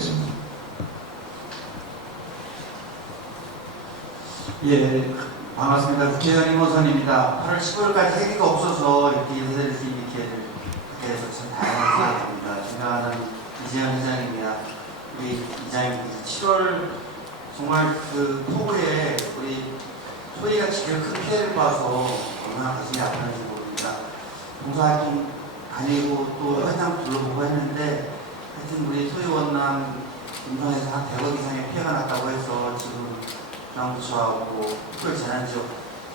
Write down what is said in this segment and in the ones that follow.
부탁드리겠습니다. 예, 반갑습니다. 국회의원 임호선입니다. 8월 15일까지 회기가 없어서 이렇게 인사드릴 수 있는 기회를 국회에서 참 다양하게 생각합니다. 존경하는 이재현 회장입니다. 우리 이장님 7월 정말 그 폭우에 우리 소희같이 큰 피해를 봐서 얼마나 가슴이 아팠는지 모릅니다. 봉사활동 다니고 또 현장 둘러보고 했는데 하여튼 우리 소희 원남 인천에서 한 100억 이상의 피해가 났다고 해서 지금 중앙부처하고 특별재난지역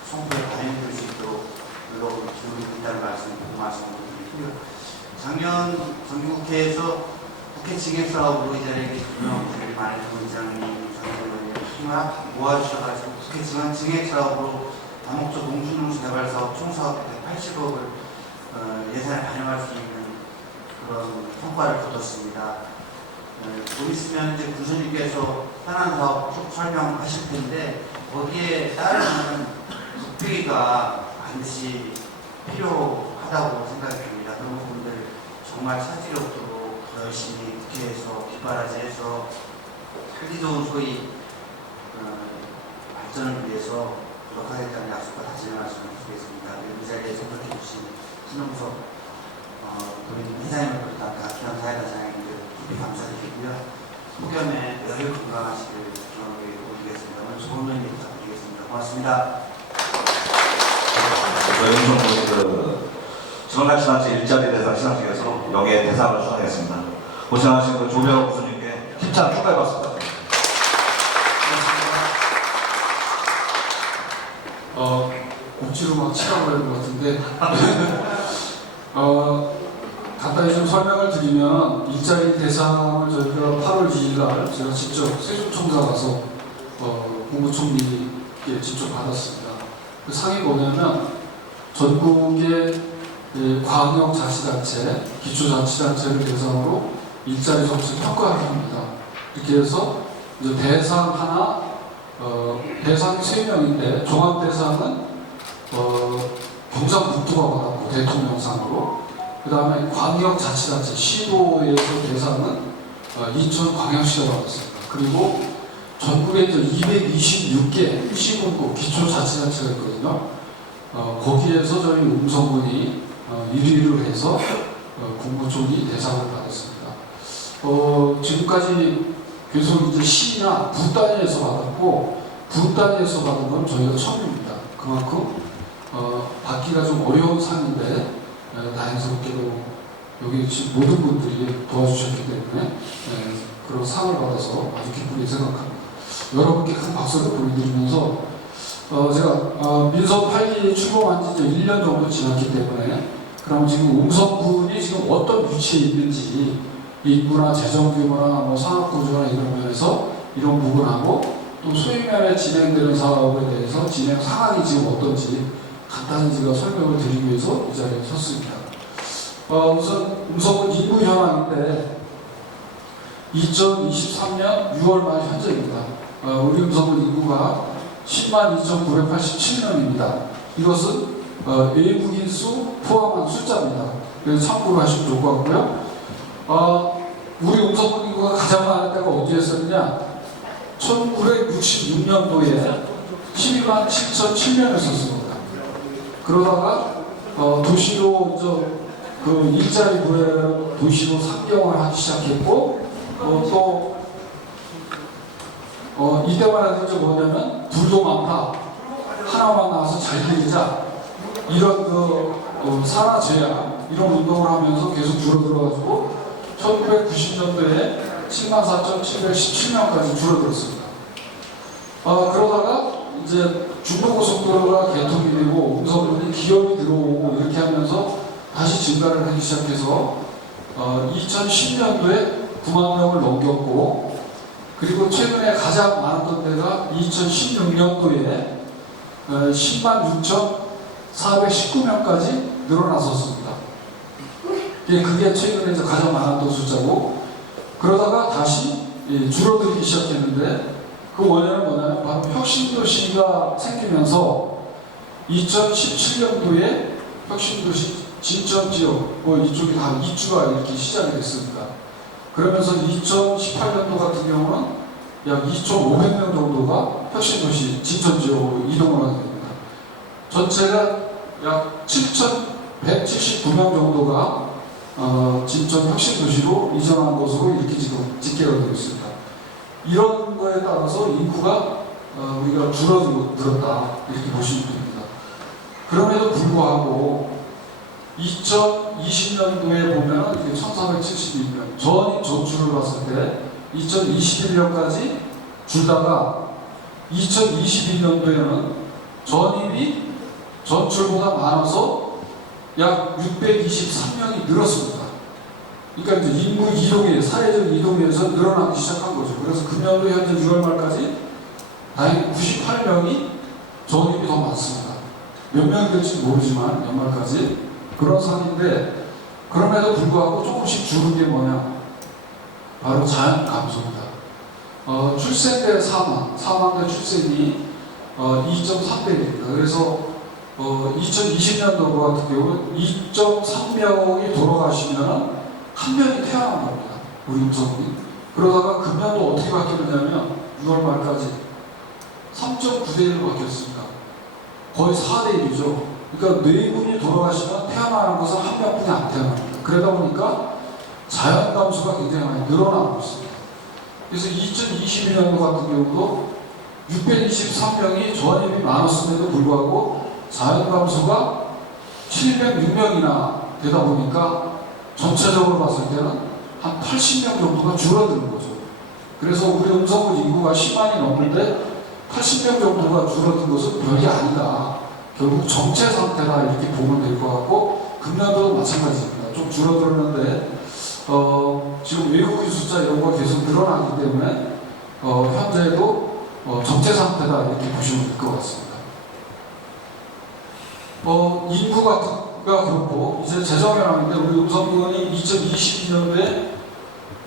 송부에 반영될 수 있도록 노력을 기울이고 있다는 말씀을 드리고요. 작년 정기국회에서 국회 증액사업으로 이 자리에 유명 분들이 많은 부원장님, 장관님 힘을 모아주셔가지고 국회 증액사업으로 다목적 농수농수 개발사업 총사업 180억을 예산에 반영할 수 있는 그런 성과를 거뒀습니다. 좀 있으면 이제 군수님께서 현안 사업 쭉 설명하실 텐데 거기에 따르는 국비가 반드시 필요하다고 생각이 듭니다. 그런 부분들 정말 차질이 없도록 열심히 국회에서 뒷바라지해서 살기 좋은 소위 발전을 위해서 노력하겠다는 약속과 다짐을 말씀드리겠습니다. 이 자리에 참석해 주신 신홍석 본인 회장님을 비롯한 각 기관 사회단장님들 깊이 감사드리고요. 폭염에 늘 건강하시길 기원하게 올리겠습니다. 오늘 좋은 의미 부탁드리겠습니다. 고맙습니다. 저희 지방자치단체 일자리 대상 시상식에서 영예 대상을 수상했습니다. 고생하신 그 조배호 교수님께 힘찬 축하의 박수 부탁드립니다. 억지로 막 치라고 그럴 것 같은데 간단히 좀 설명을 드리면 일자리 대상을 저희가 8월 2일 날 제가 직접 세종청사 가서 국무총리께 직접 받았습니다. 그 상이 뭐냐면 전국의 광역자치단체, 기초자치단체를 대상으로 일자리 정책 평가를 합니다. 이렇게 해서 이제 대상 하나, 대상이 3명인데 종합대상은 경상북도가 받았고 대통령상으로, 그 다음에 광역자치단체 시도에서 대상은 인천광역시가 받았습니다. 그리고 전국에 이제 226개 시군구 기초자치단체가 있거든요. 거기에서 저희 음성군이 1위를 해서 국무총리 대상을 받았습니다. 지금까지 계속 이제 시나 부 단위에서 받았고, 부 단위에서 받은 건 저희가 처음입니다. 그만큼 받기가 좀 어려운 상인데 다행스럽게도 여기 지금 모든 분들이 도와주셨기 때문에 그런 상을 받아서 아주 기쁘게 생각합니다. 여러분께 큰 박수를 보내드리면서 제가 민선 8기 출범한 지 이제 1년 정도 지났기 때문에 그럼 지금 음성군이 지금 어떤 위치에 있는지 인구나 재정 규모나 뭐 산업 구조나 이런 면에서 이런 부분하고 또 소위면에 진행되는 사업에 대해서 진행 상황이 지금 어떤지 간단히 제가 설명을 드리기 위해서 이 자리에 섰습니다. 우선 음성군 인구 현황인데 2023년 6월 말 현재입니다. 우리 음성군 인구가 10만 2,987명입니다. 이것은 외국인 수 포함한 숫자입니다. 그래서 참고로 하시면 좋을 것 같고요. 우리 음성군 인구가 가장 많은 때가 어디였었느냐? 1966년도에 12만 7,007명이었습니다. 그러다가 도시로 그 일자리 부여를 도시로 상경을 하기 시작했고, 또 이때만 해도 뭐냐면 불도 많다, 하나만 나와서 잘 기르자, 이런 산화 제약 이런 운동을 하면서 계속 줄어들어가지고 1990년도에 74,717명까지 줄어들었습니다. 그러다가 이제 중부고속도로가 개통이 되고 음성군이 기업이 들어오고 이렇게 하면서 다시 증가를 하기 시작해서 2010년도에 9만 명을 넘겼고, 그리고 최근에 가장 많았던 때가 2016년도에 10만 6,419명까지 늘어났었습니다. 그게 최근에 이제 가장 많았던 숫자고, 그러다가 다시 줄어들기 시작했는데 그 원인은 뭐냐면 바로 혁신도시가 생기면서 2017년도에 혁신도시 진천지역 이쪽이 다 입주가 이렇게 시작이 됐습니다. 그러면서 2018년도 약 2,500명 정도가 혁신도시 진천 지역으로 이동을 하게 됩니다. 전체가 약 7,179명 정도가 진천 혁신도시로 이전한 것으로 이렇게 지금 집계가 되고 있습니다. 이런 거에 따라서 인구가 우리가 줄어들었다 이렇게 보시면 됩니다. 그럼에도 불구하고 2020년도에 보면 이게 1472명 전입 전출을 봤을 때 2021년까지 줄다가 2022년도에는 전입이 전출보다 많아서 약 623명이 늘었습니다. 그러니까 이제 인구 이동이 사회적 이동에서 늘어나기 시작한 거죠. 그래서 금년도 현재 6월 말까지 다행히 98명이 전입이 더 많습니다. 몇 명이 될지 모르지만 연말까지 그런 상인데 그럼에도 불구하고 조금씩 줄은 게 뭐냐? 바로 자연 감소입니다. 출생대 사망대 출생이 2.3배입니다. 그래서 2020년도 같은 경우는 2.3명이 돌아가시면 한 명이 태어난 겁니다. 우리 음성이. 그러다가 금년도 어떻게 바뀌었냐면 6월 말까지 3.9대1로 바뀌었습니다. 거의 4대1이죠. 그러니까 4분이 돌아가시면 태어나는 것은 한 명뿐이 안 태어납니다. 그러다 보니까 자연 감소가 굉장히 많이 늘어나고 있습니다. 그래서 2022년도 같은 경우도 623명이 전입이 많았음에도 불구하고 자연 감소가 706명이나 되다 보니까 전체적으로 봤을 때는 한 80명 정도가 줄어드는 거죠. 그래서 우리 음성군 인구가 10만이 넘는데 80명 정도가 줄어든 것은 별게 아니다. 결국 정체 상태다 이렇게 보면 될 것 같고 금년도 마찬가지입니다. 좀 줄어들었는데 지금 외국인 숫자 이런 거 계속 늘어나기 때문에 현재도 정체 상태다 이렇게 보시면 될 것 같습니다. 인구가 그렇고 이제 재정연합인데 우리 음성군이 2022년도에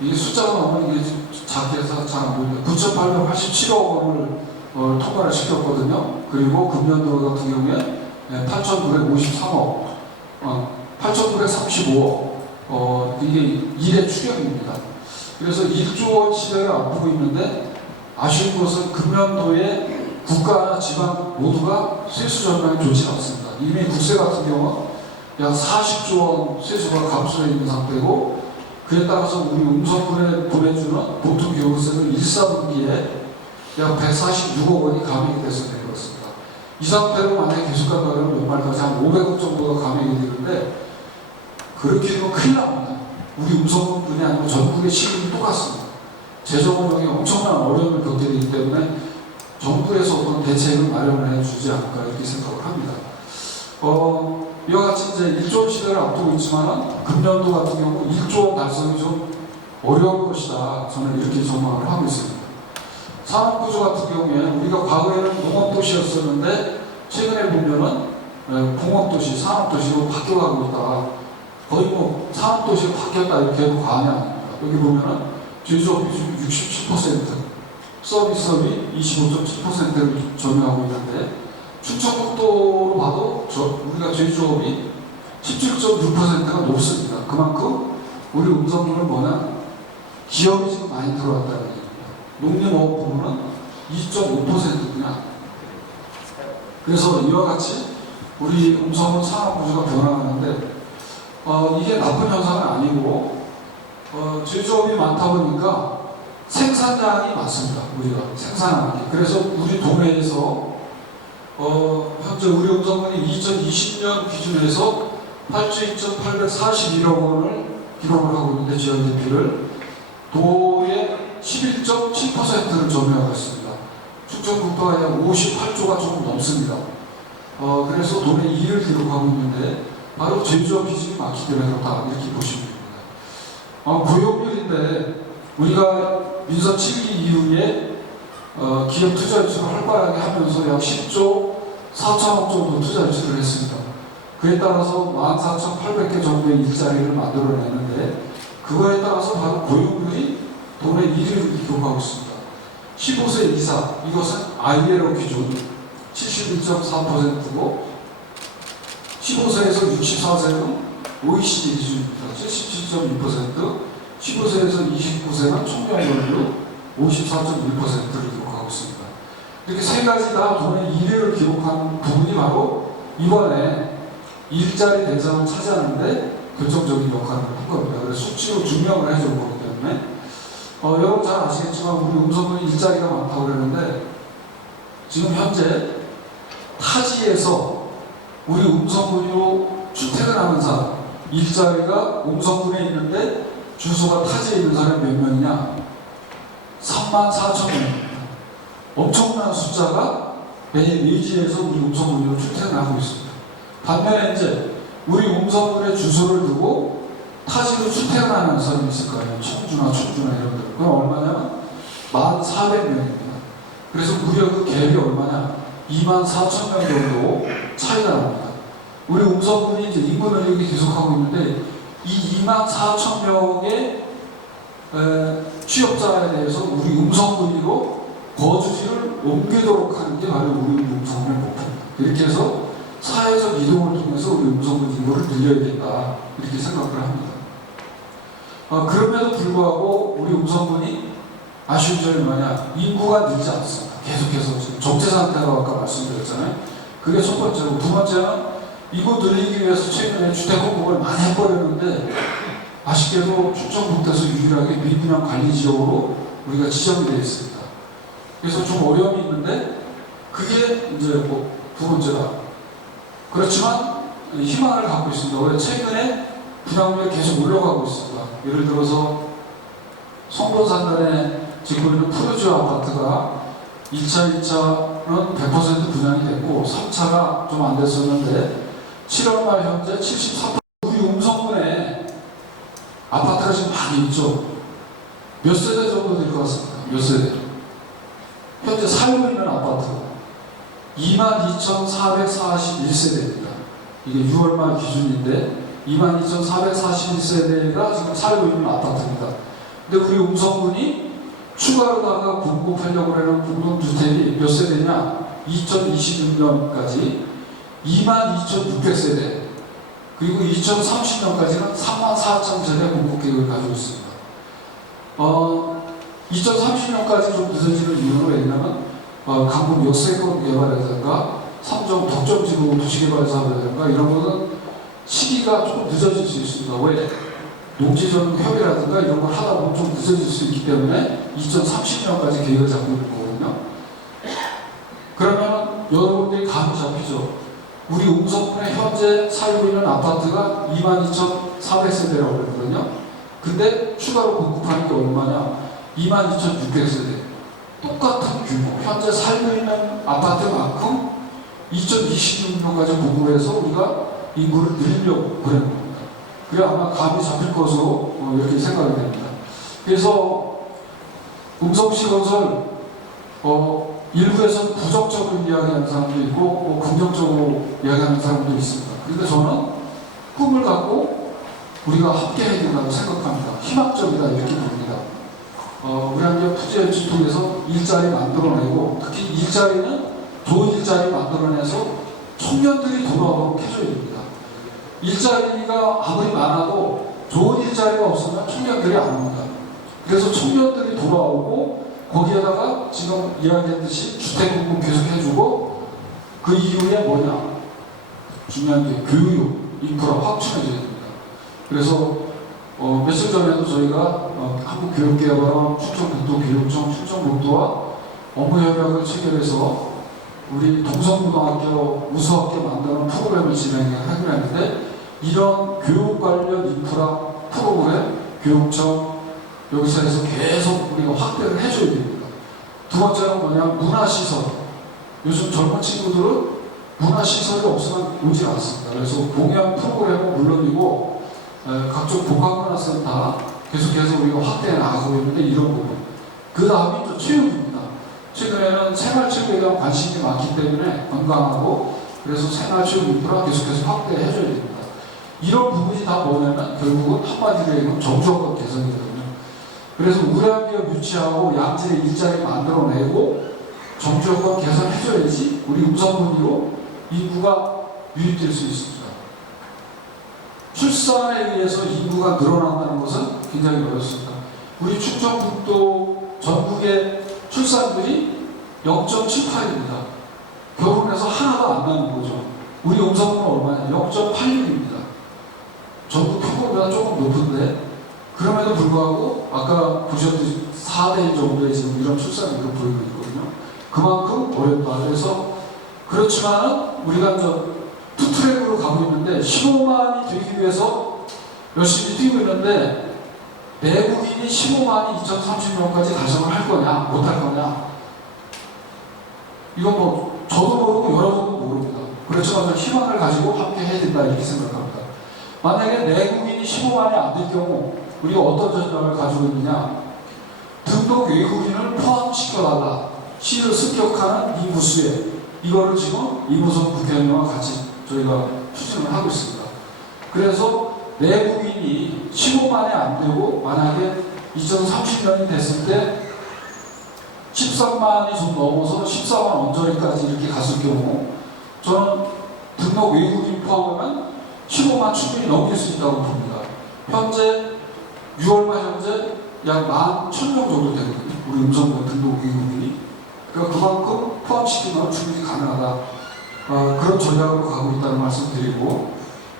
이 숫자가 너무 이게 작게 해서 잘 안 보이는데 9,887억 원을 통과를 시켰거든요. 그리고 금년도 같은 경우에 8,953억, 8,935억 이게 1회 추경입니다. 그래서 1조 원 시대를 앞두고 있는데 아쉬운 것은 금년도에 국가나 지방 모두가 세수 전망이 좋지 않습니다. 이미 국세 같은 경우는 약 40조 원 세수가 감소해 있는 상태고 그에 따라서 우리 음성군에 보내주는 보통교부세는 1사분기에 약 146억 원이 감액이 돼서 내려왔습니다. 이 상태로 만약에 계속 간다면 연말까지 한 500억 정도가 감액이 되는데 그렇게 되면 큰일 납니다. 우리 음성군뿐이 아니고 전국의 시민이 똑같습니다. 재정 운영에 엄청난 어려움을 겪게 되기 때문에 정부에서 어떤 대책을 마련을 해주지 않을까 이렇게 생각을 합니다. 이와 같이 이제 1조 원 시대를 앞두고 있지만 금년도 같은 경우 1조 원 달성이 좀 어려울 것이다. 저는 이렇게 전망을 하고 있습니다. 산업구조 같은 경우에 우리가 과거에는 농업도시였었는데 최근에 보면은 공업도시, 산업도시로 바뀌어가고 있다. 거의 뭐 산업도시로 바뀌었다 이렇게 해도 과언이 아닙니다. 여기 보면은 제조업 비중이 67%, 서비스업이 25.7%를 점유하고 있는데 충청북도로 봐도 우리가 제조업이 17.6%가 높습니다. 그만큼 우리 음성군은 뭐냐? 기업이 지금 많이 들어왔다는 얘기입니다. 농림업 부문은 2.5%구나. 그래서 이와 같이 우리 음성군 산업구조가 변화하는데 이게 나쁜 현상은 아니고 제조업이 많다 보니까 생산량이 많습니다. 우리가 생산하는 게. 그래서 우리 도내에서 현재 우리 음성군이 2020년 기준에서 8조 2,841억 원을 기록을 하고 있는데 지원 대표를 도의 11.7%를 점유하고 있습니다. 충청북도가 약 58조가 조금 넘습니다. 그래서 도내 2위를 기록하고 있는데 바로 제조업 비중이 많기 때문에 그렇다 이렇게 보시면 됩니다. 고용률인데 우리가 민선 7기 이후에 기업 투자 유치를 활발하게 하면서 약 10조 4천억 정도 투자 유치를 했습니다. 그에 따라서 14,800개 정도의 일자리를 만들어내는데 그거에 따라서 바로 고용률이 도내 1위를 기록하고 있습니다. 15세 이상 이것은 ILO 기준 71.4%고 15세에서 64세는 OECD 기준입니다. 77.2%, 15세에서 29세는 청년율 54.1%를 기록하고 있습니다. 이렇게 세 가지 다 돈의 1위를 기록한 부분이 바로 이번에 일자리 대상을 차지하는데 결정적인 역할을 한 겁니다. 그래서 수치로 증명을 해준 거기 때문에 여러분 잘 아시겠지만 우리 음성군이 일자리가 많다고 그러는데 지금 현재 타지에서 우리 음성군으로 출퇴근하는 사람 일자리가 음성군에 있는데 주소가 타지에 있는 사람이 몇 명이냐? 34,000명입니다. 엄청난 숫자가 매일 외지에서 우리 음성군으로 출퇴근하고 있습니다. 반면에 이제 우리 음성군에 주소를 두고 타지로 출퇴근하는 사람이 있을 거 아니에요. 청주나 이런 데. 그럼 얼마냐면 1,400명입니다. 그래서 무려 그 갭이 얼마냐? 24,000명 정도 차이가 납니다. 우리 음성군이 이제 인구 늘리기 계속하고 있는데 이 24,000명의 취업자에 대해서 우리 음성군으로 거주지를 옮기도록 하는 게 바로 우리 음성군의 목표입니다. 이렇게 해서 사회적 이동을 통해서 우리 음성군 인구를 늘려야겠다 이렇게 생각을 합니다. 그럼에도 불구하고 우리 음성군이 아쉬운 점이 뭐냐? 인구가 늘지 않습니다. 계속해서 지금 정체 상태라고 아까 말씀드렸잖아요. 그게 첫 번째고 두 번째는 인구 늘리기 위해서 최근에 주택 공급을 많이 해버렸는데 아쉽게도 충청북도에서 유일하게 미분양 관리 지역으로 우리가 지정이 되어 있습니다. 그래서 좀 어려움이 있는데 그게 이제 두 번째다. 그렇지만 희망을 갖고 있습니다. 왜 최근에 분양률이 계속 올라가고 있습니다. 예를 들어서 성본산단에 짓고 있는 푸르지오 아파트가 1차, 2차는 100% 분양이 됐고 3차가 좀 안 됐었는데 7월 말 현재 73% 우리 음성군에 아파트가 지금 많이 있죠. 몇 세대 정도 될 것 같습니다. 몇 세대? 현재 살고 있는 아파트가 22,441세대입니다. 이게 6월 말 기준인데 22,441세대가 지금 살고 있는 아파트입니다. 근데 우리 음성군이 추가로다가 공급하려고 하는 공동주택이 몇 세대냐? 2026년까지 22,600세대 그리고 2030년까지는 34,000세대 공급 계획을 가지고 있습니다. 2030년까지 좀 늦어지는 이유는 왜냐면 강북 역세권 개발이라든가 삼정 덕점지구 도시개발 사업이라든가 이런 것은 시기가 조금 늦어질 수 있습니다. 왜? 농지적 협의라든가 이런 걸 하다 보면 좀 늦어질 수 있기 때문에 2030년까지 계획을 잡고 있는 거거든요. 그러면 여러분들이 감이 잡히죠. 우리 음성군에 현재 살고 있는 아파트가 22,400세대라고 그러거든요. 근데 추가로 공급하는 게 얼마냐? 22,600세대. 똑같은 규모. 현재 살고 있는 아파트만큼 2026년까지 공급해서 우리가 인구를 늘리려고 그런 겁니다. 그래 아마 감이 잡힐 것으로 이렇게 생각이 됩니다. 그래서 음성시건설 일부에서는 부정적으로 이야기하는 사람도 있고 긍정적으로 이야기하는 사람도 있습니다. 그런데 저는 꿈을 갖고 우리가 함께 해야 된다고 생각합니다. 희망적이다 이렇게 봅니다. 우리 한개 푸지앱을 통해서 일자리 만들어내고 특히 일자리는 좋은 일자리 만들어내서 청년들이 돌아오도록 해줘야 됩니다. 일자리가 아무리 많아도 좋은 일자리가 없으면 청년들이 안 옵니다. 그래서 청년들이 돌아오고 거기에다가 지금 이야기했듯이 주택 공급 계속 해주고 그 이후에 뭐냐? 중요한 게 교육, 인프라 확충해줘야 됩니다. 그래서 며칠 전에도 저희가 한국교육개발원 충청북도교육청 충청북도와 업무협약을 체결해서 우리 동성고등학교 우수학교 만드는 프로그램을 진행하기로 했는데 이런 교육 관련 인프라 프로그램, 교육청 여기서 해서 계속 우리가 확대를 해줘야 됩니다. 두 번째는 뭐냐? 문화시설. 요즘 젊은 친구들은 문화시설이 없으면 오지 않습니다. 그래서 공연 프로그램은 물론이고 각종 복합문화센터 계속해서 우리가 확대해 나가고 있는데 이런 부분. 그 다음이 또 체육입니다. 최근에는 생활체육에 대한 관심이 많기 때문에 건강하고 그래서 생활체육 인프라 계속해서 확대해줘야 됩니다. 이런 부분이 다 뭐냐면 결국은 한마디로 얘기하면 정조합 개선이거든요. 그래서 우량기업 유치하고 양질의 일자리 만들어내고 정조합 개선해줘야지 우리 음성군으로 인구가 유입될 수 있습니다. 출산에 의해서 인구가 늘어난다는 것은 굉장히 어렵습니다. 우리 충청북도 전국의 출산율이 0.78입니다. 결혼해서 하나도 안 나는 거죠. 우리 음성은 얼마냐? 0.86입니다. 전국 평균보다 조금 높은데 그럼에도 불구하고 아까 보셨듯이 4대1 정도의 지금 이런 출산율을 보이고 있거든요. 그만큼 어렵다. 그래서 그렇지만 우리가 이제 투트랙으로 가고 있는데 15만이 되기 위해서 열심히 뛰고 있는데 내국인이 15만이 2030년까지 달성을 할 거냐 못할 거냐 이건 뭐 저도 모르고 여러분도 모릅니다. 그렇지만 저는 희망을 가지고 함께 해야 된다 이렇게 생각합니다. 만약에 내국인이 15만이 안 될 경우 우리가 어떤 전략을 가지고 있느냐 등록 외국인을 포함시켜달라 시를 습격하는 이 부수에 이거를 지금 이무성 국회의원과 같이 저희가 추진을 하고 있습니다. 그래서 내국인이 15만이 안 되고 만약에 2030년이 됐을 때 13만이 좀 넘어서 14만 언저리까지 이렇게 갔을 경우 저는 등록 외국인 포함하면 15만 충분히 넘길 수 있다고 봅니다. 현재 6월말 현재 약 11,000명 정도 되거든요. 우리 음성군 등록 외국인이. 그러니까 그만큼 포함시키면 충분히 가능하다. 그런 전략으로 가고 있다는 말씀 드리고